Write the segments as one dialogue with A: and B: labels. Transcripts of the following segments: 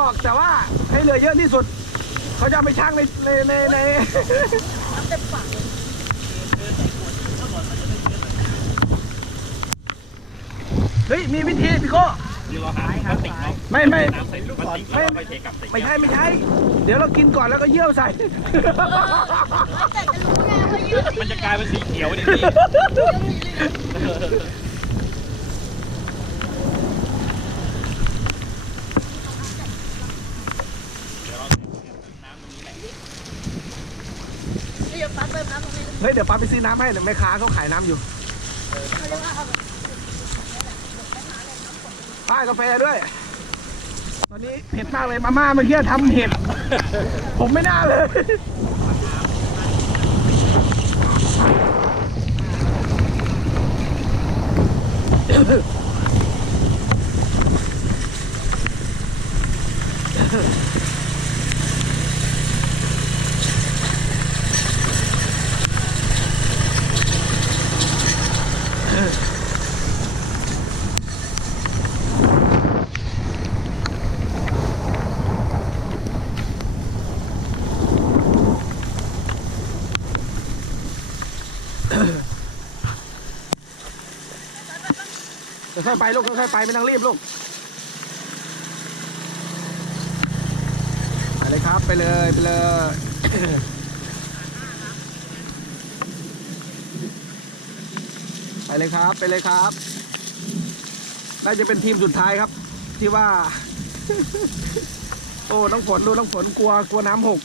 A: บอ
B: ก
A: แต่ว่าให้เหลือเยอะที่สุด เขาจะเอาไปชั่งในในในในเฮ้ยมีวิธีพี่โก้
B: เดี๋ยวเราหาพลาสติกเนาะ
A: ไม่ไม่
B: น้ำใส่พลาสติกแล้วเราไปเทกลับใส่
A: ไม่
B: แก้
A: ใช่
B: ว
A: ไม่ใช่เดี๋ยวเรากินก่อนแล้วก็เยี่ยวใส่
C: แต่จะรู้ไงว่ายืด
B: มันจะกลายเป็นสีเขียวเนี่ยพี่
C: เดี๋ยว ปั๊บเติมน้ำตรงนี้
A: เฮ้ยเดี๋ยวป้าไปซื้อน้ำให้เดี๋ยวแม่ค้าเขาขายน้ำอยู่
C: เขาเรียกว่าเอา
A: ป้ากาแฟด้วย ตอนนี้เผ็ดมากเลยมาม่าเมื่อกี้ทำเห็ด ผมไม่น่าเลย ค่อยไปลูกค่อยไปไม่ต้องรีบลูกไปเลยครับไปเลยไปเลย ไป เลยครับ ไปเลยครับ น่าจะเป็นทีมสุดท้ายครับ ที่ว่า โอ้น้องฝนดูน้องฝนกลัวกลัวน้ำหก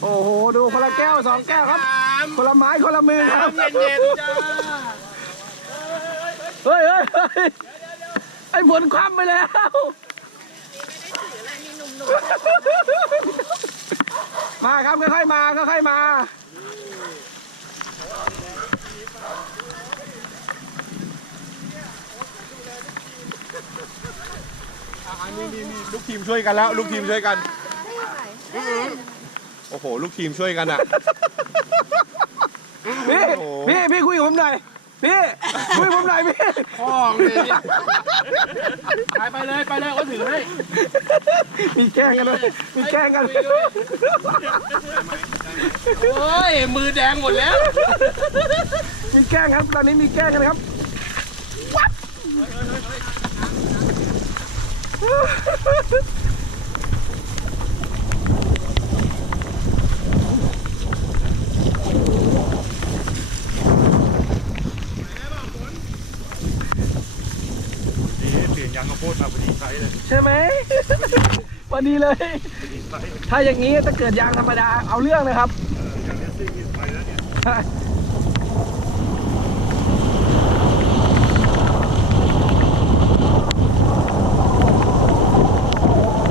A: โอ้โห ดูคนละแก้วสองแก้วครับ คนละไม้คนละมือครับ
B: เย็นๆจ้า
A: เฮ้ยเฮ้ยเฮ้ยไอ้ฝนคว่ำไปแล้วมาครับค่อยๆมาค่อยๆมา
D: อันนี้นี่นี่ลูกทีมช่วยกันแล้ว ลูกทีมช่วยกัน โอ้โห ลูกทีมช่วยกันอะ
A: พี่
D: โอ้โห
A: พี่ พี่คุยกับผมหน่อย พี่ คุยกับผมหน่อยพี่
D: ห้องเลยเนี่ย
B: ไปไปเลยไปเลยเขาถือให้
A: มีแกล้งกันด้วยมีแกล้งกัน
B: โอ้ยมือแดงหมดแล้ว
A: มีแกล้งครับ ตอนนี้มีแกล้งกันครับวับใช่ไหม วันนี้เลยถ้าอย่างนี้ถ้าเกิดยางธรรมดาเอาเรื่องนะครับ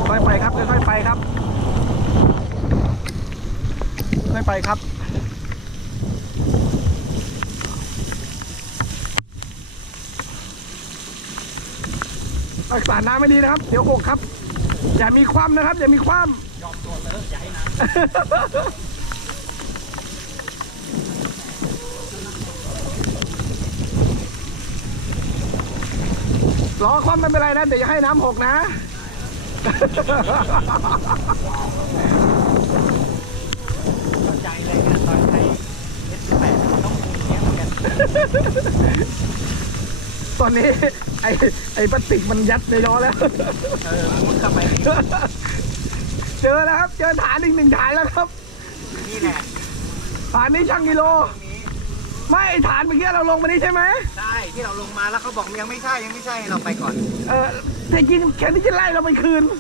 A: ค่อยไปครับค่อยๆไปครับ ค่อยไปครับ รักษาน้ำไม่ดีนะครับ เดี๋ยวหกครับ อย่ามีความนะครับ อย่ามีความยอมตัวเลยอย่าให้น้ำรอความไม่เป็นไรนะเดี๋ยวอย่าให้น้ำหกนะ
B: ใจเลยเนี่ยตอนใช้เอสแปดต้องมีเสียงเหมือนกัน
A: ตอนนี้ไอ้ไอ้พลาสติกมันยัดในล้อแล้ว
B: เออมุดเข้าไป
A: เจอแล้วครับ เจอฐานอีกหนึ่งฐานแล้วครับ
B: นี่แหละ
A: ฐานนี้ช่างกิโล ไม่ไอ้ฐานเมื่อกี้เราลงมานี่ใช่ไหม
B: ใช่ที่เราลงมาแล้วเขาบอกยังไม่ใช่ยังไม่ใช่เราไปก่อน
A: เออแต่จริงแค่ที่จะไล่เราไปคืน
B: นี่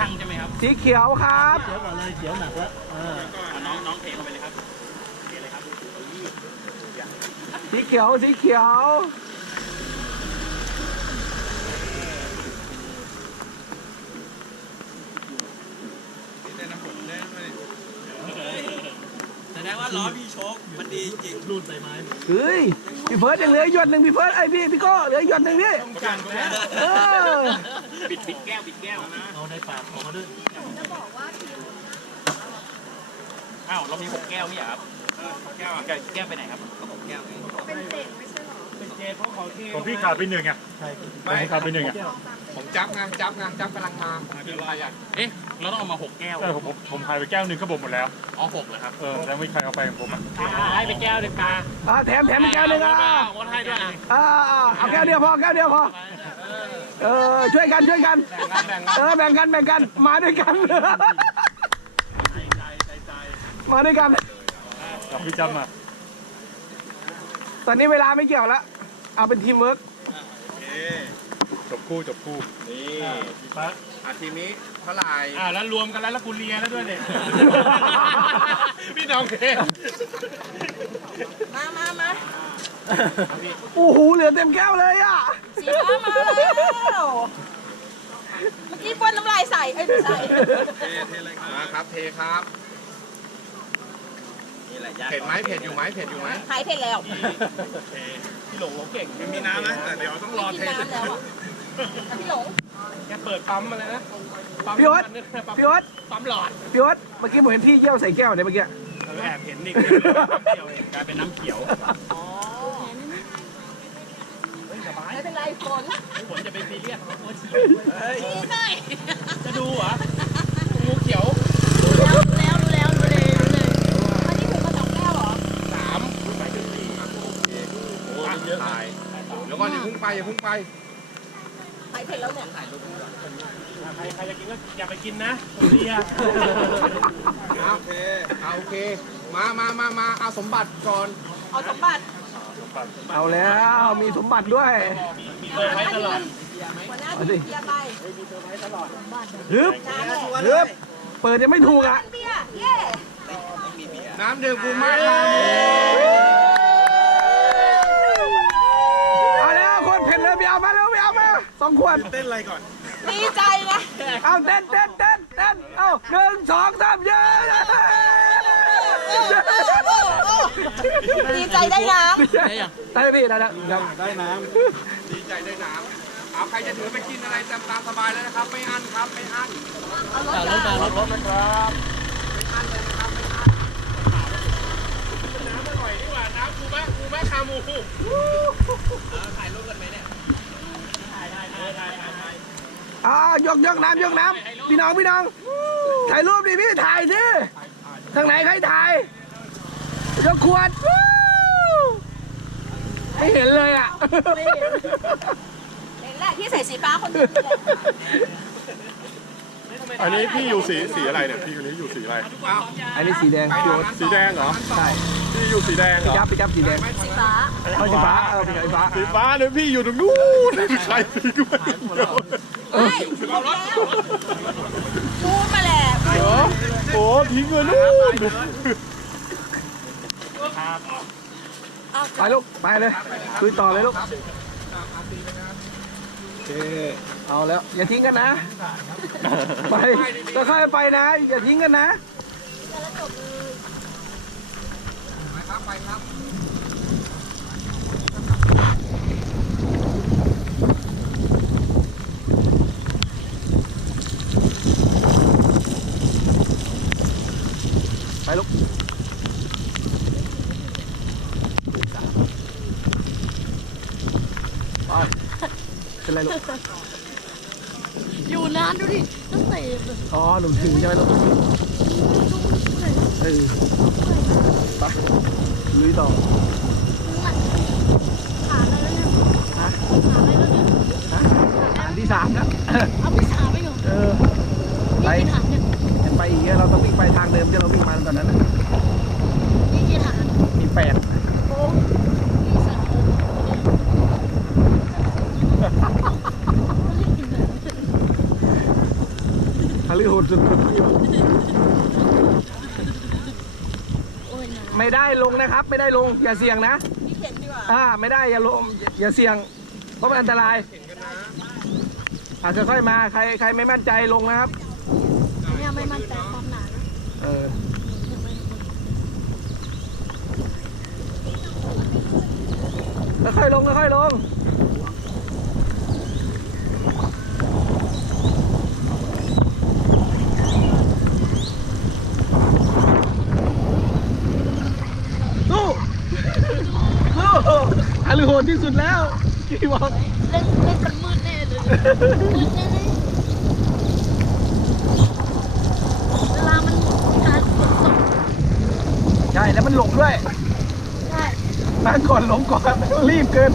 B: ช่างใช่ไหมครับ
A: สีเขียวครับ
B: เขียวก่อนเลยเขียวหนักแล้วเออน้องน้องเทลงไปเลยครับเทเลยครับ
A: สีเขียวสีเขียว
E: แสดงว่าล้อพี่โชคมันดีจริง
B: รูดใบไม้
A: เฮ้ย พี่เฟิร์สยังเหลืออีกหยดหนึ่งพี่เฟิร์สไอยพี่พี่โก้เหลืออีกหยดหนึ่งพี่เออ
B: ปิดปิดแก้วปิดแก้วนะเอาในปากออกมาด้วย
C: จะบอกว่าทีม
B: อ้าวเรามีหกแก้วนี่ครับแก้วแก้วแก้วไปไหนครับหกแก้ว
C: เป็นเด็กไม่ใช่หรอ
D: ของพี่ขาดไปหนึ่งอะของพี่ขาดไปหนึ่งอะ
E: ผมจับไงจับไงจับกำลังมากินอะไรอะ
B: เอ๊ะเราต้องเอามาหกแก้ว
D: เออผมผมผมหายไปแก้วหนึ่งก็บ่มหมดแล้ว
B: อ๋อหกเหรอครับ
D: เออแล้วไม่มีใครเอาไปของผมอะ
B: ให้ไปแก้วหนึ่งมา
A: อ่าแถมแถมอีกแก้วหนึ่งอะ
B: งดให้ด้วยอะ
A: อ่าอ่าเอาแก้วเดียวพอแก้วเดียวพอ เออช่วยกันช่วยกัน เออแบ่งกันแบ่งกันมาด้วยกัน มาด้วยกัน
D: กับพี่จำอะ
A: ตอนนี้เวลาไม่เกี่ยวแล้วเอาเป็นทีมเวิร์ก
D: จบคู่จบคู่
E: นี่
D: พี่ปั๊ก
E: อาทีมนี้เท่าไหร่
B: อ่าแล้วรวมกันแล้วแล้วกูเลียแล้วด้วยเนี่ย
E: พี่น้องเพชร
C: มามามา
A: โอ้โหเหลือเต็มแก้วเลยอะ
C: สีฟ้ามาแล้วเมื่อกี้ป้นน้ำลายใส่เอ้ยไม่ใส่
E: เทเทเลยครับมาครับเทครับเผ็ดไหมเผ็ดอยู่ไหมเผ็ดอยู่ไหม
C: หายเผ็ดแล้ว
E: พี่หลงเก่งมีน้ำนะแต่เดี๋ยวต้องรอ
C: กิน
E: เท
C: น้ำแล้วอะพี่หลง
B: แกเปิดปั๊มมาเลยนะปั๊ม
A: พี่โอ๊ต
B: ปั๊ม
A: พี่โอ๊ต
B: ปั๊มหลอด
A: พี่โอ๊ตเมื่อกี้ผมเห็นพี่เยี่ยวใส่แก้วเนี่ยเมื่อกี้
B: เออแอบเห็นนี่กลายเป็นน้ำเขียว
C: ไม่เป็นไรฝน
B: ฝนจะไปซีเรียสโอ้ย
C: นี่หน่อย
B: จะดูเหรองูเขียว
C: แล้วแล้วดูแล้วดูเลยดูเลยอันนี้ถือมาสองแก้วเหรอ
E: สามโอ้ยเยอะถ่ายเดี๋ยวก่อนอย่าพุ่งไปอย่าพุ่งไป
C: หายเผ็ดแล้วเนี่ย
B: ใครใครจะกินก็อย่าไปกินนะผมเลีย
E: โอเคเอาโอเค มามามามาเอาสมบัติก่อน
C: เอาสมบัติ
A: เอาแล้วมีสมบัติด้วยมี
B: เปิดไว้ตลอด
C: หัวหน้าทีมเบียร์ไป
A: ฮึบ
C: น้ำเลย
A: ฮึบฮึบเปิดยังไม่ถูกอะ
C: เบียร์เย่
E: น้ำดื่มกูไมาก
A: เอาแล้วคนเผ็ดเลยไปเอามาเร็วไป เอามาสองขวด
C: ดีใจนะ
A: เอาเต้นเต้นเต้นเต้นเอาหนึ่งสองสามเย้
C: ดีใจได้น้
A: ได้พี่ได้แล้วยัง
E: ดีใจได้น้ำเอาใครจะถือไปกินอะไรตามตามสบายเลยนะครับ ไม่อั้นครับไม่อั้นำ
C: เอารถมา
E: รถรถนะครับ
B: น้ำอร่อยดีกว่าน้ำกูแม่กูแม่คามูถ่ายรูปกันไหมเนี่ย
A: อ่ายกยกน้ำยกน้ำพี่น้องพี่น้อง ถ่ายรูปดิพี่ถ่ายสิทางไหนใครถ่าย ยกขวดวู้ไม่เห็นเลยอะ
C: เห็นแหละที่ใส่สีฟ้าคนนึงแหละ
D: อันนี้พี่อยู่สีสีอะไรเนี่ยพี่คนนี้อยู่สีอะไร
E: เอา
A: อันนี้สีแดงพี่โอ๊ต
D: สีแดงเหรอ
A: ใช่
D: พี่อยู่สีแดงเหรอ
A: ยับไปยับสีแดง
C: สีฟ้า
A: เอาสีฟ้าเออสีฟ้า
D: สีฟ้าเนี่ยพี่อยู่ตรงนู้นใครสีด้วย
C: ไม่หมดแล้วพูดมาแหละ
D: เหรอโอ้ทิ้งเงินนู้น
A: ไปลูก ไปเลย คุยต่อเลยลูกโอเคเอาแล้ว อย่าทิ้งกันนะ ไปก็ค่อยๆไปนะ อย่าทิ้งกันนะ
E: ไปครับไป
A: ลูกไปเป็นไรลูก
C: อยู่นานดูดิต้องเตะ
A: อ๋อหนุ่มถึงใช่ไหมลูกเออไปลุยต่อ
C: ขาแล้วเนี่ย
A: ฮะ
C: ขาอะไรแล้วเนี่ย
A: ฮะฐานที่สามแล้ว
C: เอาไปขาไปอยู่
A: เออไป
C: ยี่กี่ถังเนี่ย
A: ยังไปอีกอะเราต้องวิ่งไปทางเดิมที่เราวิ่งมาตอนนั้นน่ะ
C: ยี่กี่ถัง
A: มีแปด
C: โอ้ยี่สิบ
A: ฮาริ โหดสุด
C: โอ้ยนะ
A: ๆไม่ได้ลงนะครับ ไม่ได้ลง อย่าเสี่ยงนะอ่าไม่ได้อย่าลงอย่าเสี่ยงเพราะมันอันตรายอาจจะค่อยๆมาใครใครไม่มั่นใจลงนะครับ
C: เนี่ยไม่มั่นใจความหนานะ
A: เออ
C: เง
A: ค่อยๆลง สู้สู้อาลือโห ดที่สุดแล้วกี่บอก
C: เล่นเล่นมันมืดแน่เลยมืดแน่เลยเวลามันการฝนตก
A: ใช่แล้วมันหลงด้วย
C: ใช่
A: มาก่อนหลงก่อนรีบเกิน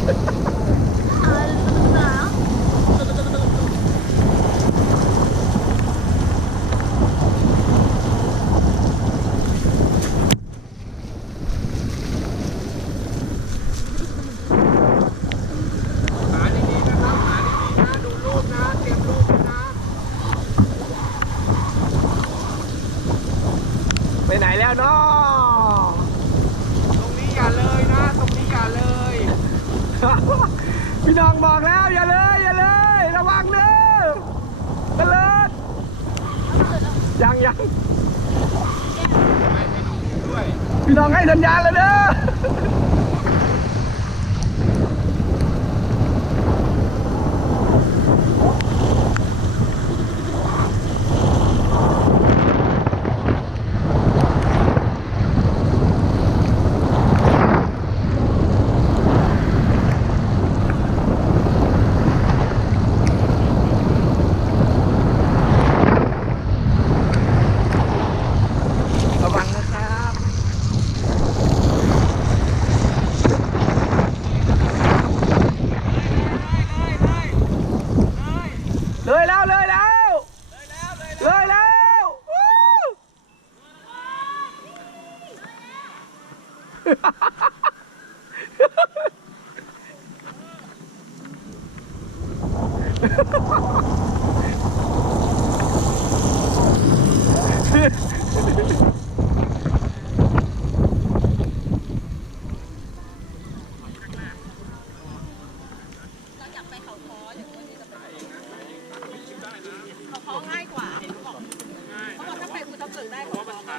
A: ไป
E: อุต
C: ภเปลือกได้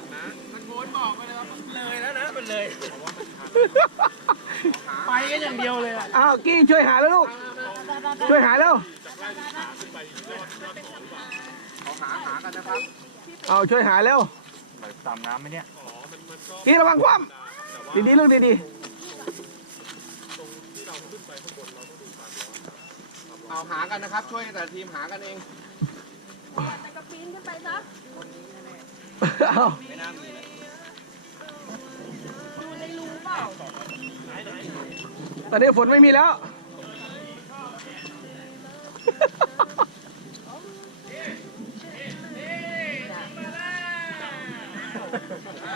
C: เขาคอ
E: ตะโกนบอกไปเลยว่าเลยแล้วนะมันเลย
B: ไปกันอย่างเดียวเลยอะ
A: อ้าวกี้ช่วยหาแล้วลูกช่วยหาแล้ว
E: เขาหาหากันนะครับ
A: เอาช่วยหาแล้ว
D: ตามน้ำไหมเนี่ย
A: กี้ระวังคว่ำดีๆลูกดี
E: เอาหากันนะครับ ช่วยแต่ทีมหากันเอง
C: แต่กระปีนขึ้นไปซะ
A: ๆ เอา
C: ดูในรูเปล่า
A: ตอนนี้ฝนไม่มีแล้ว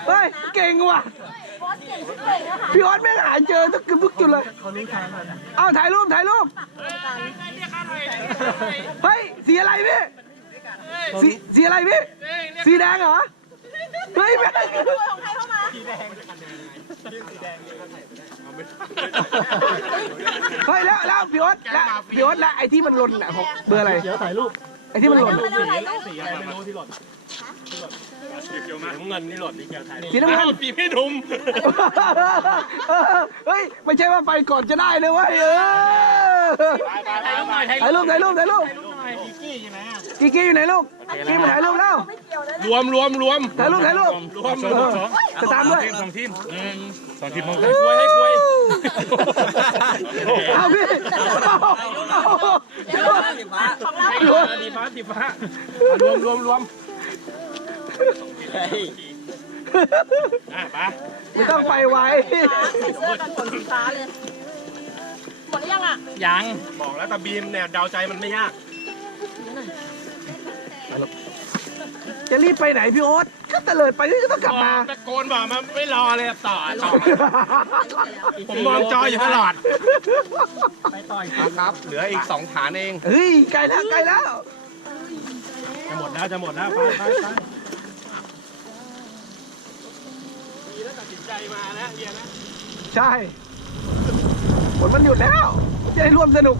A: เฮ้ย เก่งว่ะ
C: บอสเก่งสุดเลยนะคะ
A: พี่ออสแม่งหาเจอทุกทุกจุดเลย เอาถ่ายรูปถ่ายรูป เฮ้ย สีอะไรพี่ สีสีอะไรพี่ สีแดงเหรอ เฮ้ยแม่ง
C: ตัวของใครเข้ามา
A: เฮ้ยแล้วแล้วพี่ออสแล้วพี่ออสแล้วไอ้ที่มันหล่นอะของเบอร์อะไรเดี๋ยวถ่ายรูปไอ้ที่มันหล่น
C: มาเร็วถ่ายรูป
B: สีอะไรไม่รู้ที่หล่นน้ำเงินนี่หล่นนี่แกถ่าย
A: สีน้ำเงิน
B: สีพี่หนุ่ม
A: เฮ้ยไม่ใช่ว่าไปก่อนจะได้เลยเว้ยเออ
B: ถ่ายรูปหน่อย
A: ถ่ายรูปถ่ายรูปถ่ายรูป
B: อี กี้อยู่ไหนอะ
A: กีกี้อยู่ไหนลูกกีมาถ่ายรูปแล้ว
C: ไม่เกี่ยวเลย
B: รวมรวมรวม
A: ถ่ายรูปถ่ายรูป
B: รวมร
A: เอ
B: ว
A: อ
B: ม
A: จะตามด้วย
B: สองทีมหนึ่งสองทีมให้คุยให้คุย
A: เอาพี่เอาเอา
C: ของเรา
A: พี่โอ๊ต
B: สีฟ้าสีฟ้ารวมรวมรวมอะไป
A: ไม่ต้องไปไว
C: ใส่เสื้อกันฝนสีฟ้าเลยหมดหรือยังอะ
B: ยังบอกแล้วตาบีมเนี่ยเดาใจมันไม่ยาก
A: จะรีบไปไหนพี่โอ๊ตก็เตลิดไปก็ต้องกลับมา
B: ตะโกนบอกมาไม่รอเลยต่อต่อผมมองจออยู่ตลอด
E: ครับ เหลืออีกสองฐานเอง
A: เฮ้ยไกลแล้วไกลแล้ว
B: จะหมดแล้วจะหมดแล้วไปไปไปดีแล้วตัดสินใจมาแล้วเฮียนะ
A: ใช่ฝนมันหยุดแล้วจะได้ร่วมสนุก